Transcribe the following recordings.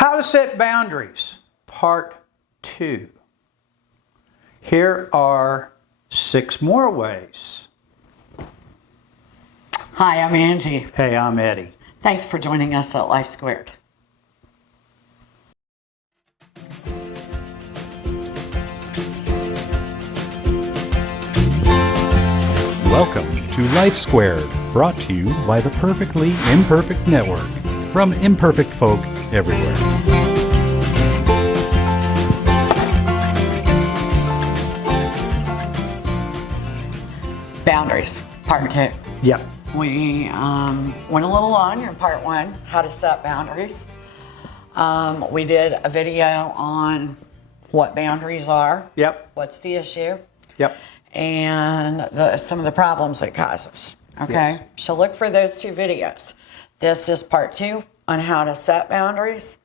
How to set boundaries, part 2. Here are 6 more ways. Hi, I'm Angie. Hey, I'm Eddie. Thanks for joining us at Life Squared. Welcome to Life Squared, brought to you by the Perfectly Imperfect Network, from imperfect folk everywhere. Boundaries, part 2. Yep. We went a little long in part 1, how to set boundaries. We did a video on what boundaries are. Yep. What's the issue. Yep. And some of the problems it causes. Okay, Yes. So look for those 2 videos. This is part 2 on how to set boundaries.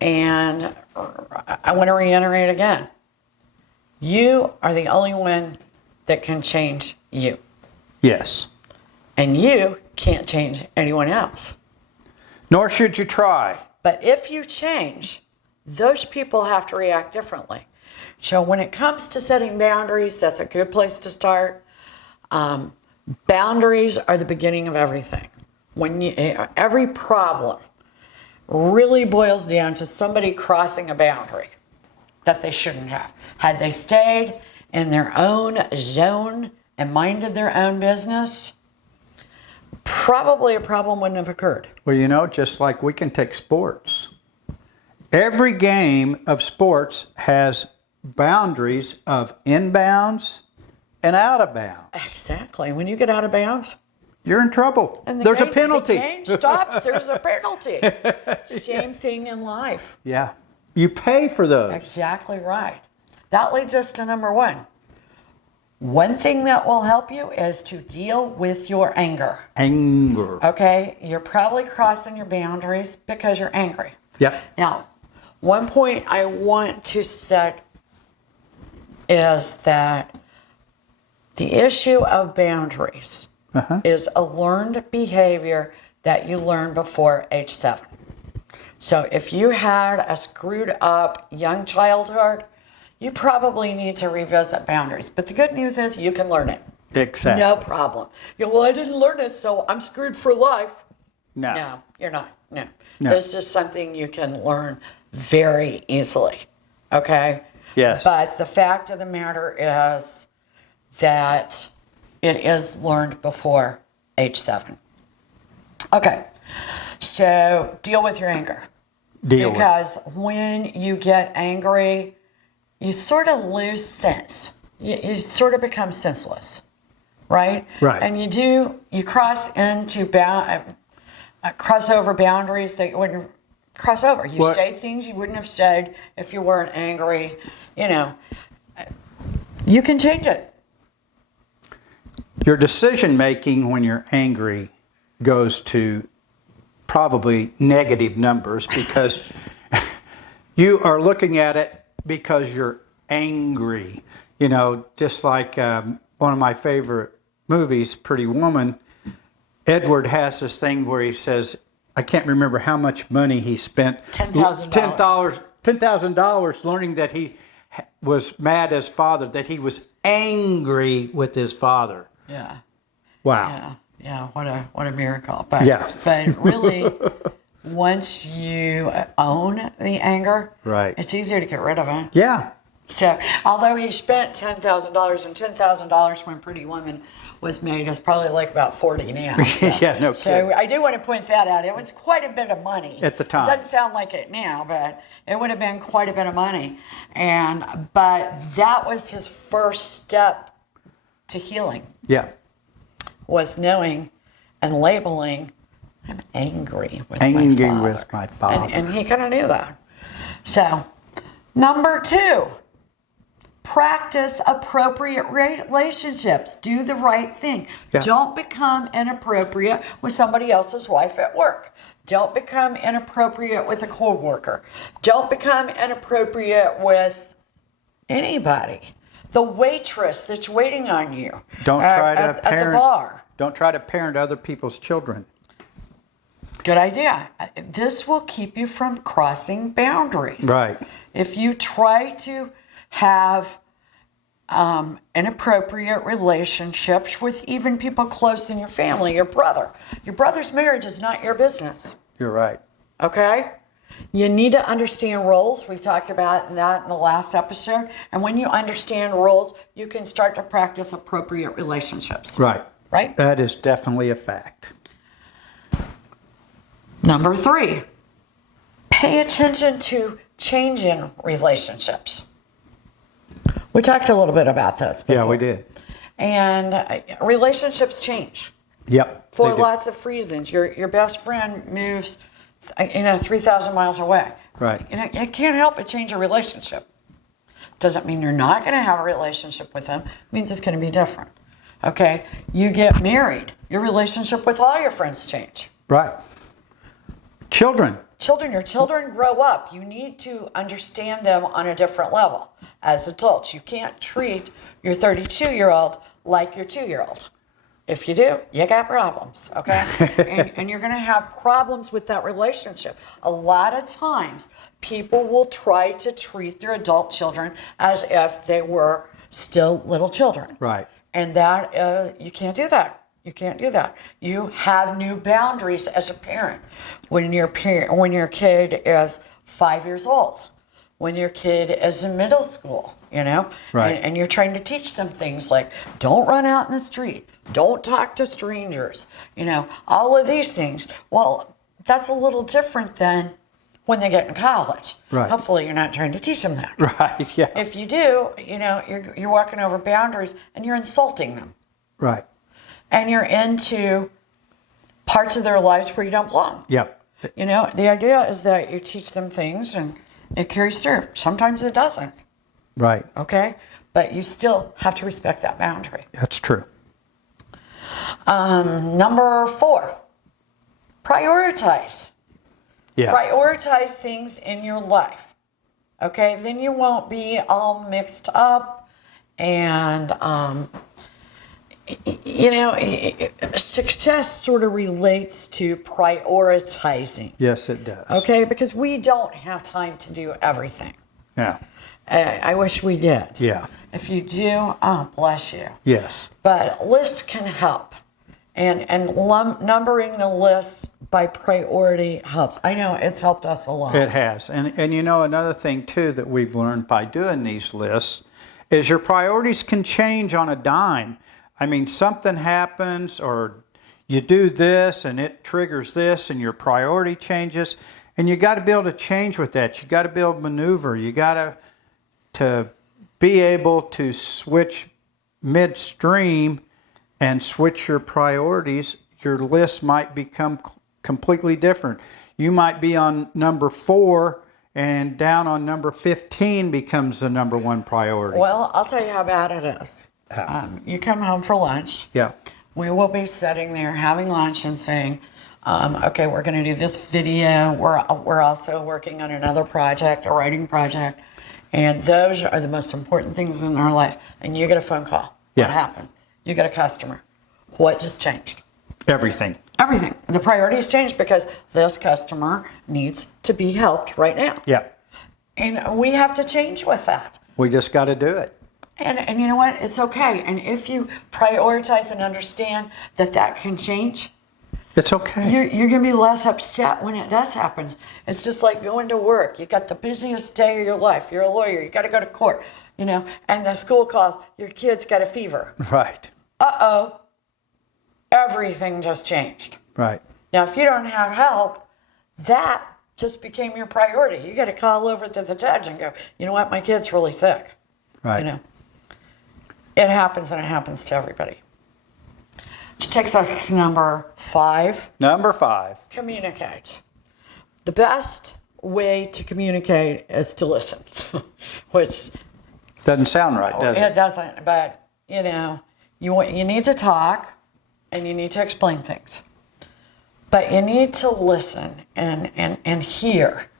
And I want to reiterate again. You are the only one that can change you. Yes. And you can't change anyone else. Nor should you try. But if you change, those people have to react differently. So when it comes to setting boundaries, that's a good place to start. Boundaries are the beginning of everything. Every problem really boils down to somebody crossing a boundary that they shouldn't have. Had they stayed in their own zone and minded their own business, probably a problem wouldn't have occurred. Well, just like we can take sports. Every game of sports has boundaries of inbounds and out of bounds. Exactly. When you get out of bounds, You're in trouble. and There's a penalty. The game stops, there's a penalty. Same thing in life. Yeah. You pay for those. Exactly right. That leads us to number 1. One thing that will help you is to deal with your anger. Anger. Okay? You're probably crossing your boundaries because you're angry. Yep. Now, one point I want to set is that the issue of boundaries is a learned behavior that you learn before age 7. So if you had a screwed up young childhood, you probably need to revisit boundaries. But the good news is you can learn it. Exactly. No problem. Well, I didn't learn it, so I'm screwed for life. No. No, you're not. No. No. This is something you can learn very easily. Okay? Yes. But the fact of the matter is that it is learned before age 7. Okay. So deal with your anger. Because when you get angry, you sort of lose sense. You sort of become senseless. Right? Right. And you cross into cross over boundaries that you wouldn't cross over. You say things you wouldn't have said if you weren't angry. You can change it. Your decision making when you're angry goes to probably negative numbers because you are looking at it because you're angry. Just like one of my favorite movies, Pretty Woman, Edward has this thing where he says, I can't remember how much money he spent. $10,000. $10,000 learning that he was mad at his father, that he was angry with his father. Yeah. Wow. Yeah. What a miracle. But Yeah. But really, once you own the anger, Right. it's easier to get rid of it. Yeah. So, although he spent $10,000, and $10,000 when Pretty Woman was made is probably like about 40 now. So, Yeah, no So kidding. I do want to point that out. It was quite a bit of money At the time. It doesn't sound like it now, but it would have been quite a bit of money. But that was his first step to healing. Yeah. Was knowing and labeling, I'm angry with my Angry father. with my father. And he kind of knew that. So, number 2, practice appropriate relationships. Do the right thing. Yeah. Don't become inappropriate with somebody else's wife at work. Don't become inappropriate with a coworker. Don't become inappropriate with anybody. The waitress that's waiting on you. Don't try to at parent the bar. Don't try to parent other people's children. Good idea. This will keep you from crossing boundaries. Right. If you try to have inappropriate relationships with even people close in your family, your brother's marriage is not your business. You're right. Okay? You need to understand roles. We talked about that in the last episode. And when you understand roles, you can start to practice appropriate relationships. Right. Right? That is definitely a fact. Number 3, pay attention to change in relationships. We talked a little bit about this before. Yeah, we did. And relationships change. Yep. For they do. lots of reasons. Your best friend moves, 3,000 miles away. Right. You can't help but change a relationship. Doesn't mean you're not going to have a relationship with them. It means it's going to be different. Okay? You get married. Your relationship with all your friends change. Right. Children. Your children grow up. You need to understand them on a different level. As adults, you can't treat your 32-year-old like your 2-year-old. If you do, you got problems, okay? and you're going to have problems with that relationship. A lot of times, people will try to treat their adult children as if they were still little children. Right. And that, you can't do that. You can't do that. You have new boundaries as a parent. When your kid is 5 years old, when your kid is in middle school, Right. and you're trying to teach them things like don't run out in the street, don't talk to strangers, all of these things. Well, that's a little different than when they get in college. Right. Hopefully you're not trying to teach them that. Right, yeah. If you do, you're walking over boundaries and you're insulting them. Right. And you're into parts of their lives where you don't belong. Yep. The idea is that you teach them things and it carries through. Sometimes it doesn't, Right. okay? But you still have to respect that boundary. That's true. Number 4, prioritize. Yeah. Prioritize things in your life, okay? Then you won't be all mixed up and, success sort of relates to prioritizing. Yes, it does. Okay, because we don't have time to do everything. Yeah. I wish we did. Yeah. If you do, bless you. Yes. But lists can help. And numbering the lists by priority helps. I know it's helped us a lot. It has. And another thing, too, that we've learned by doing these lists is your priorities can change on a dime. I mean, something happens or you do this and it triggers this and your priority changes. And you got to be able to change with that. You got to be able to maneuver. You got to be able to switch midstream and switch your priorities. Your list might become completely different. You might be on number 4 and down on number 15 becomes the number 1 priority. Well, I'll tell you how bad it is. You come home for lunch. Yeah. We will be sitting there having lunch and saying, okay, we're going to do this video. We're also working on another project, a writing project. And those are the most important things in our life. And you get a phone call. Yeah. What happened? You get a customer. What just changed? Everything. Everything. The priorities changed because this customer needs to be helped right now. Yeah. And we have to change with that. We just got to do it. And you know what? It's okay. And if you prioritize and understand that can change, It's okay. you're going to be less upset when it does happen. It's just like going to work. You got the busiest day of your life. You're a lawyer. You got to go to court, and the school calls, your kid's got a fever. Right. Uh-oh. Everything just changed. Right. Now, if you don't have help, that just became your priority. You got to call over to the judge and go, you know what? My kid's really sick. Right. It happens, and it happens to everybody. Which takes us to number 5. Number 5. Communicate. The best way to communicate is to listen, which Doesn't sound right, does it it? doesn't. But you need to talk, and you need to explain things. But you need to listen and hear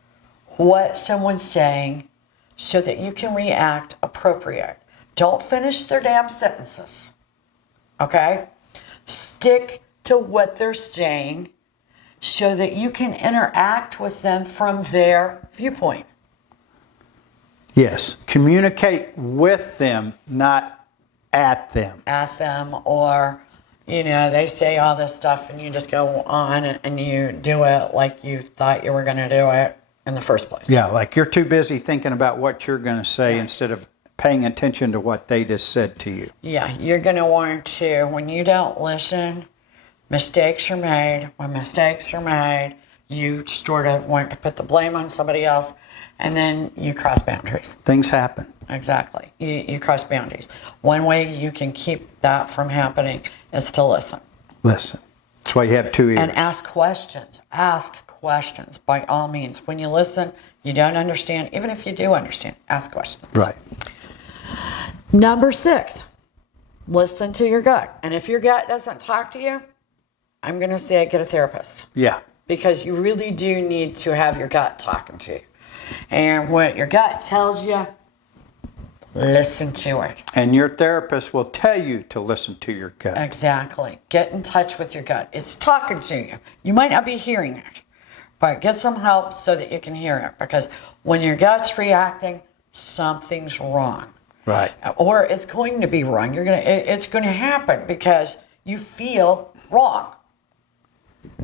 what someone's saying so that you can react appropriate. Don't finish their damn sentences. Okay? Stick to what they're saying so that you can interact with them from their viewpoint. Yes. Communicate with them, not at them. At them, or, they say all this stuff and you just go on and you do it like you thought you were going to do it in the first place. Yeah, like you're too busy thinking about what you're going to say instead of paying attention to what they just said to you. Yeah, you're going to want to, when you don't listen, mistakes are made. When mistakes are made, you sort of want to put the blame on somebody else, and then you cross boundaries. Things happen. Exactly. You cross boundaries. One way you can keep that from happening is to listen. Listen. That's why you have 2 ears. And ask questions. Ask questions, by all means. When you listen, you don't understand. Even if you do understand, ask questions. Right. Number 6, listen to your gut. And if your gut doesn't talk to you, I'm going to say get a therapist. Yeah. Because you really do need to have your gut talking to you. And what your gut tells you, listen to it. And your therapist will tell you to listen to your gut. Exactly. Get in touch with your gut. It's talking to you. You might not be hearing it, but get some help so that you can hear it. Because when your gut's reacting, something's wrong. Right. Or it's going to be wrong. It's going to happen because you feel wrong.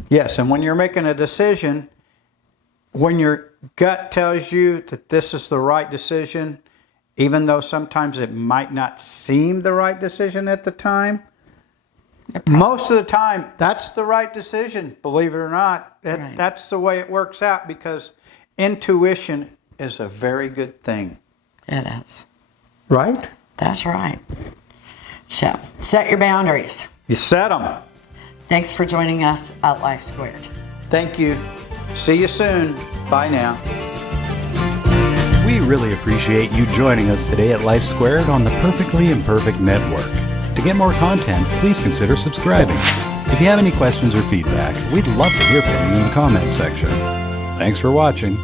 Yes, and when you're making a decision, when your gut tells you that this is the right decision, even though sometimes it might not seem the right decision at the time, most of the time that's the right decision, believe it or not. Right. That's the way it works out, because intuition is a very good thing. It is. Right? That's right. So, set your boundaries. You set them. Thanks for joining us at Life Squared. Thank you. See you soon. Bye now. We really appreciate you joining us today at Life Squared on the Perfectly Imperfect Network. To get more content, please consider subscribing. If you have any questions or feedback, we'd love to hear from you in the comments section. Thanks for watching.